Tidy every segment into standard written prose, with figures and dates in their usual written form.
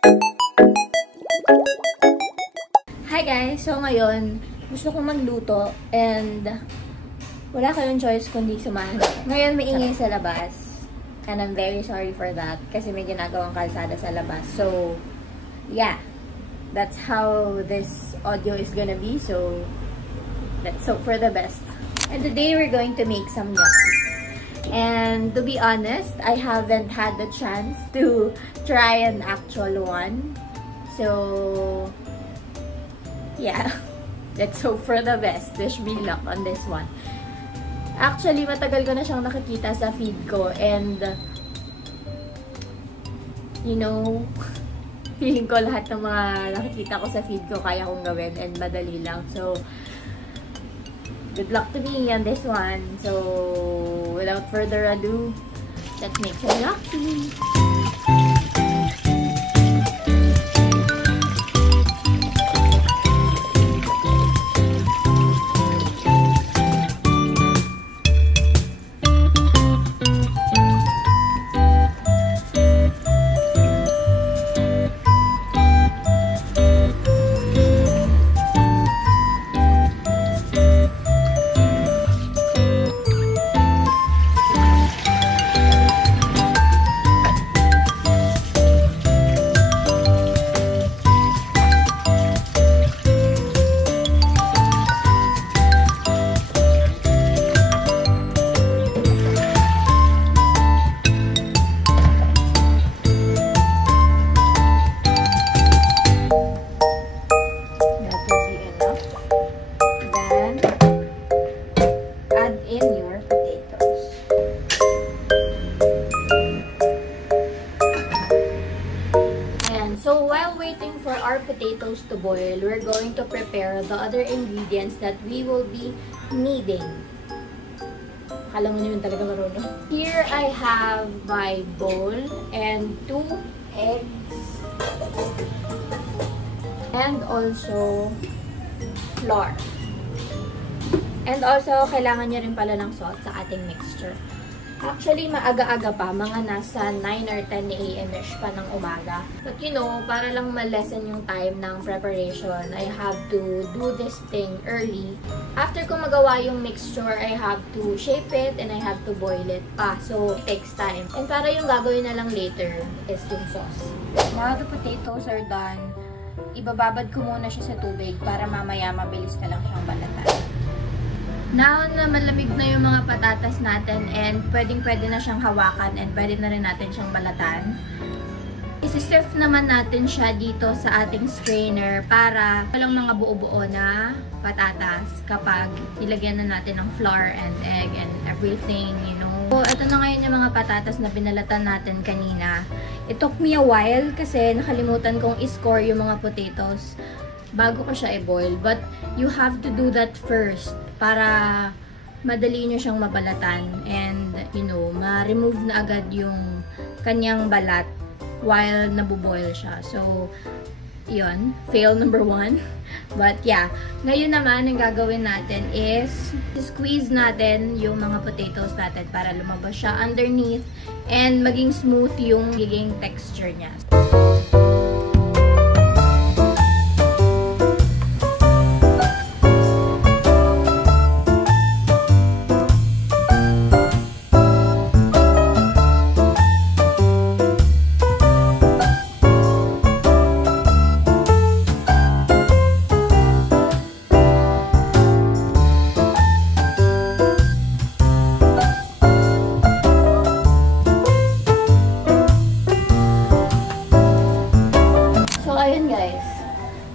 Hi guys! So ngayon, gusto kong magluto and wala kayong choice kundi sumama. Ngayon may ingay sa labas and I'm very sorry for that kasi may ginagawang kalsada sa labas. So, yeah. That's how this audio is gonna be. So, let's hope for the best. And today we're going to make some gnocchi. And to be honest, I haven't had the chance to try an actual one. So, yeah. Let's hope for the best. Wish me luck on this one. Actually, matagal ko na siyang nakikita sa feed ko. And, you know, feeling ko lahat ng mga nakikita ko sa feed ko kaya kong gawin and madali lang. So, good luck to me on this one. So, without further ado, let's make some gnocchi. So while waiting for our potatoes to boil, we're going to prepare the other ingredients that we will be needing. Akala mo naman talaga marunong. Here I have my bowl and 2 eggs and also flour. And also, kailangan nyo rin pala ng salt sa ating mixture. Actually, maaga-aga pa. Mga nasa 9 or 10 a.m.ish pa ng umaga. But you know, para lang ma-lessen yung time ng preparation, I have to do this thing early. After ko magawa yung mixture, I have to shape it and I have to boil it pa. So, it takes time. And para yung gagawin na lang later is yung sauce. Now the potatoes are done, ibababad ko muna siya sa tubig para mamaya mabilis na lang siyang balatan. Now na malamig na yung mga patatas natin and pwedeng-pwede na siyang hawakan and pwede na rin natin siyang balatan. Isi-sift naman natin siya dito sa ating strainer para walang mga buo-buo na patatas kapag nilagyan na natin ng flour and egg and everything, you know. So, ito na ngayon yung mga patatas na binalatan natin kanina. It took me a while kasi nakalimutan kong i-score yung mga potatoes bago ko siya i-boil. But you have to do that first para madali nyo siyang mabalatan and, you know, ma-remove na agad yung kanyang balat while nabuboil siya. So, yun. Fail number 1. But, yeah. Ngayon naman, ang gagawin natin is squeeze natin yung mga potatoes natin para lumabas siya underneath and maging smooth yung giging texture niya.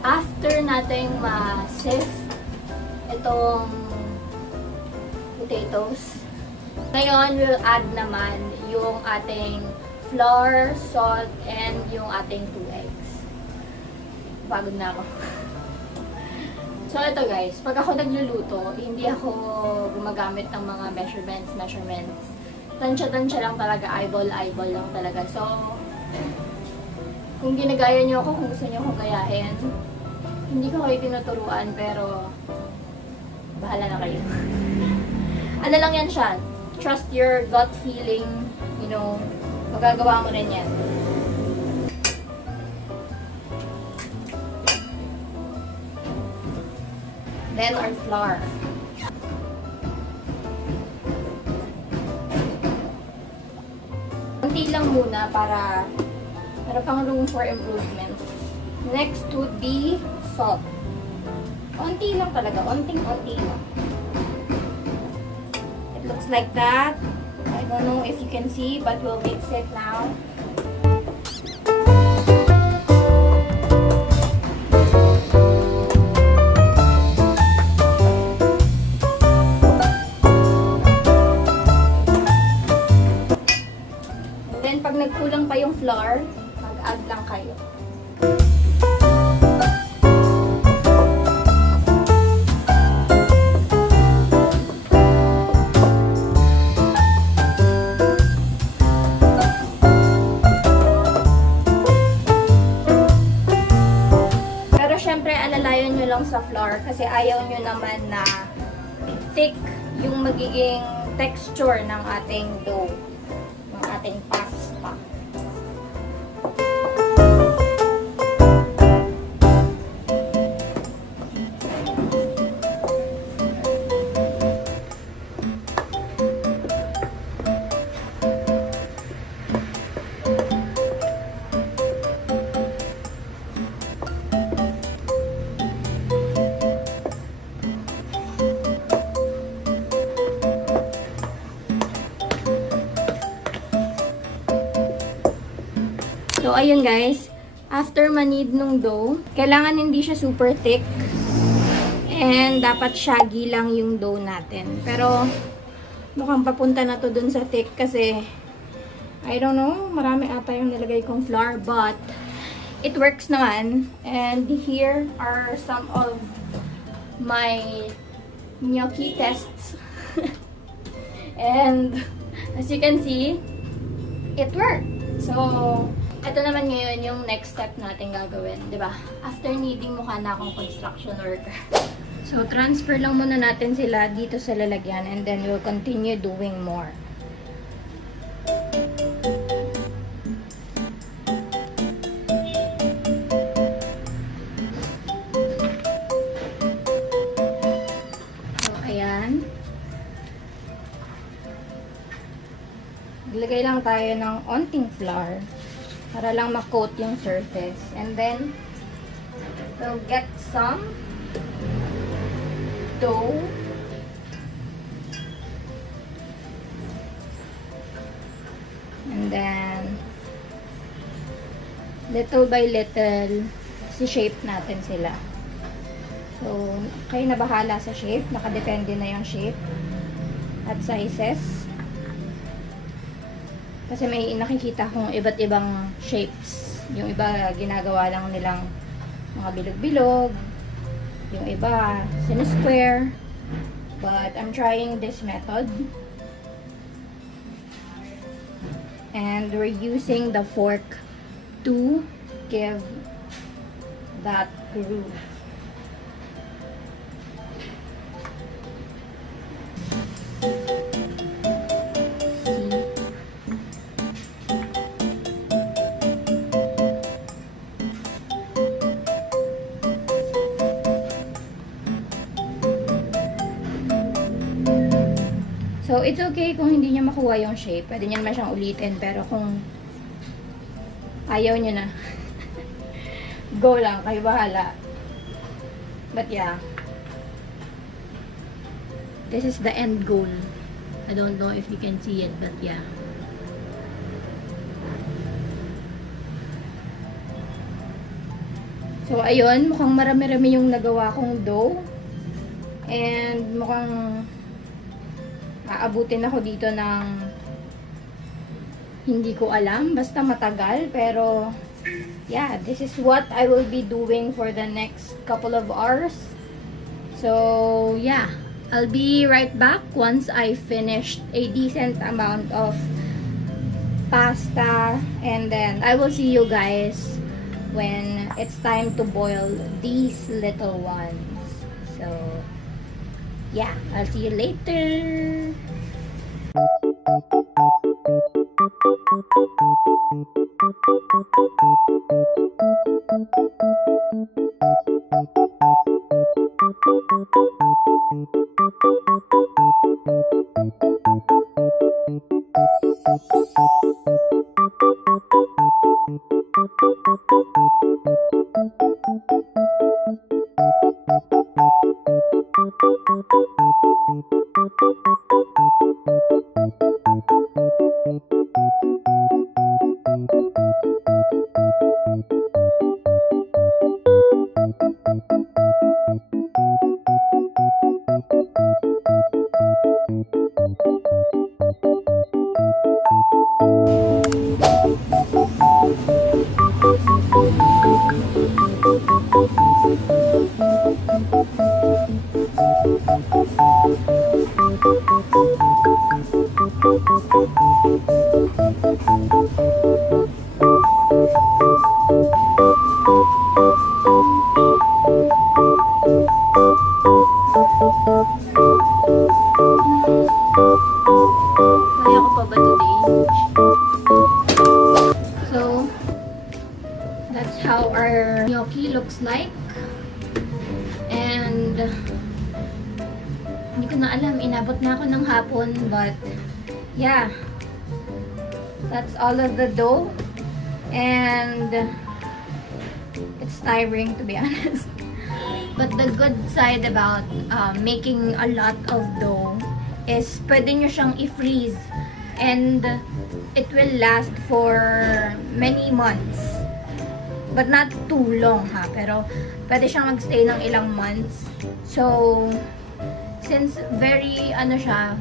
After nating ma-sift itong potatoes, ngayon we'll add naman yung ating flour, salt, and yung ating 2 eggs. Pagod na ako. So ito guys, pag ako nagluluto, hindi ako gumagamit ng mga measurements. Tansya-tansya lang talaga, eyeball lang talaga. So, kung ginagaya nyo ako, kung gusto nyo akong gayahin, hindi ko kayo tinuturuan, pero bahala na kayo. Ano lang yan siya? Trust your gut feeling, you know, magagawa mo rin yan. Then our flour. Konti lang muna para pang room for improvement. Next would be salt. Konti lang talaga. Onting-onti lang. It looks like that. I don't know if you can see, but we'll mix it now. And then, pag nagkulang pa yung flour, mag-add lang kayo. Siyempre, alalayan nyo lang sa flour kasi ayaw nyo naman na thick yung magiging texture ng ating dough, ng ating pasta. So, ayun guys. After manid nung dough, kailangan hindi siya super thick. And dapat shaggy lang yung dough natin. Pero, mukhang papunta na to dun sa thick kasi, I don't know, marami ata yung nilagay kong flour. But, it works naman. And here are some of my gnocchi tests. And, as you can see, it worked. So, ito naman ngayon yung next step natin gagawin, di ba? After kneading, mukha na akong construction worker. So, transfer lang muna natin sila dito sa lalagyan and then we'll continue doing more. So, ayan. Ilagay lang tayo ng onting flour para lang ma-coat yung surface. And then, we'll get some dough. And then, little by little, si-shape natin sila. So, kayo na bahala sa shape. Nakadepende na yung shape at sizes. Kasi may nakikita kong iba't ibang shapes. Yung iba, ginagawa lang nilang mga bilog-bilog. Yung iba, square. But, I'm trying this method. And we're using the fork to give that groove. So, it's okay kung hindi nyo makuha yung shape. Pwede nyo naman siyang ulitin. Pero kung ayaw nyo na, go lang. Kayo bahala. But yeah. This is the end goal. I don't know if you can see it, but yeah. So, ayun. Mukhang marami-rami yung nagawa kong dough. And mukhang aabutin ako dito ng hindi ko alam. Basta matagal. Pero, yeah, this is what I will be doing for the next couple of hours. So, yeah. I'll be right back once I finished a decent amount of pasta. And then, I will see you guys when it's time to boil these little ones. So, yeah, I'll see you later. how our gnocchi looks like. And hindi ko na alam, inabot na ako ng hapon, but yeah, that's all of the dough. And it's tiring, to be honest. But the good side about making a lot of dough is pwede nyo siyang i-freeze. And it will last for many months. But not too long, ha? Pero pwede siyang magstay ng ilang months. So, since very, ano siya,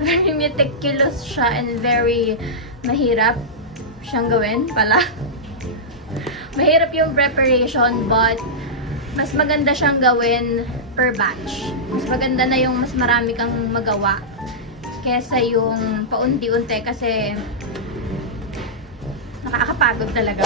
very meticulous siya and very mahirap siyang gawin pala. Mahirap yung preparation, but mas maganda siyang gawin per batch. Mas maganda na yung mas marami kang magawa kesa yung paunti-unti kasi nakakapagod talaga.